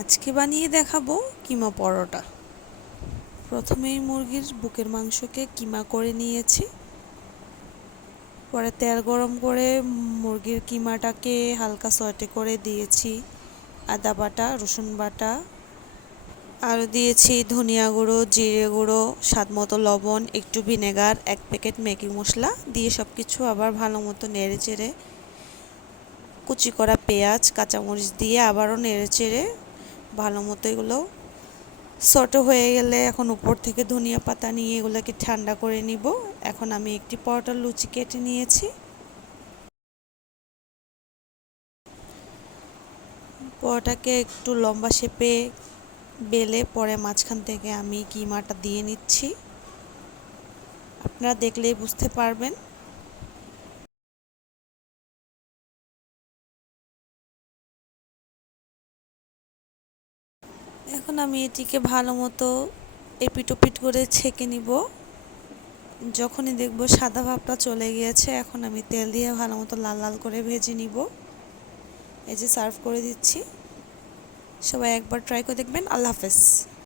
আজকে বানিয়ে দেখাবো কিমা পরোটা। প্রথমেই মুরগির বুকের মাংসকে কিমা করে নিয়েছি। পরে তেল গরম করে মুরগির কিমাটাকে হালকা সটে করে দিয়েছি আদা বাটা, রসুন বাটা, আরও দিয়েছি ধনিয়া গুঁড়ো, জিরে গুঁড়ো, স্বাদমতো লবণ, একটু ভিনেগার, 1 প্যাকেট ম্যাগি মশলা দিয়ে সব কিছু আবার ভালো মতো নেড়ে চেড়ে কুচি করা পেঁয়াজ, কাঁচামরিচ দিয়ে আবারও নেড়ে চেড়ে ভালো মতো এগুলো সটে হয়ে গেলে এখন উপর থেকে ধনিয়া পাতা নিয়ে এগুলোকে ঠান্ডা করে নিব। এখন আমি একটি পরোটার লুচি কেটে নিয়েছি। পরোটাকে একটু লম্বা শেপে বেলে পরে মাঝখান থেকে আমি কিমাটা দিয়ে নিচ্ছি। আপনারা দেখলেই বুঝতে পারবেন। এখন আমি এটিকে ভালো মতো এপিট ওপিট করে ছেঁকে নিব। যখনই দেখব সাদা ভাবটা চলে গিয়েছে, এখন আমি তেল দিয়ে ভালো মতো লাল লাল করে ভেজে নিব। এই যে সার্ভ করে দিচ্ছি। সবাই একবার ট্রাই করে দেখবেন। আল্লাহ হাফেজ।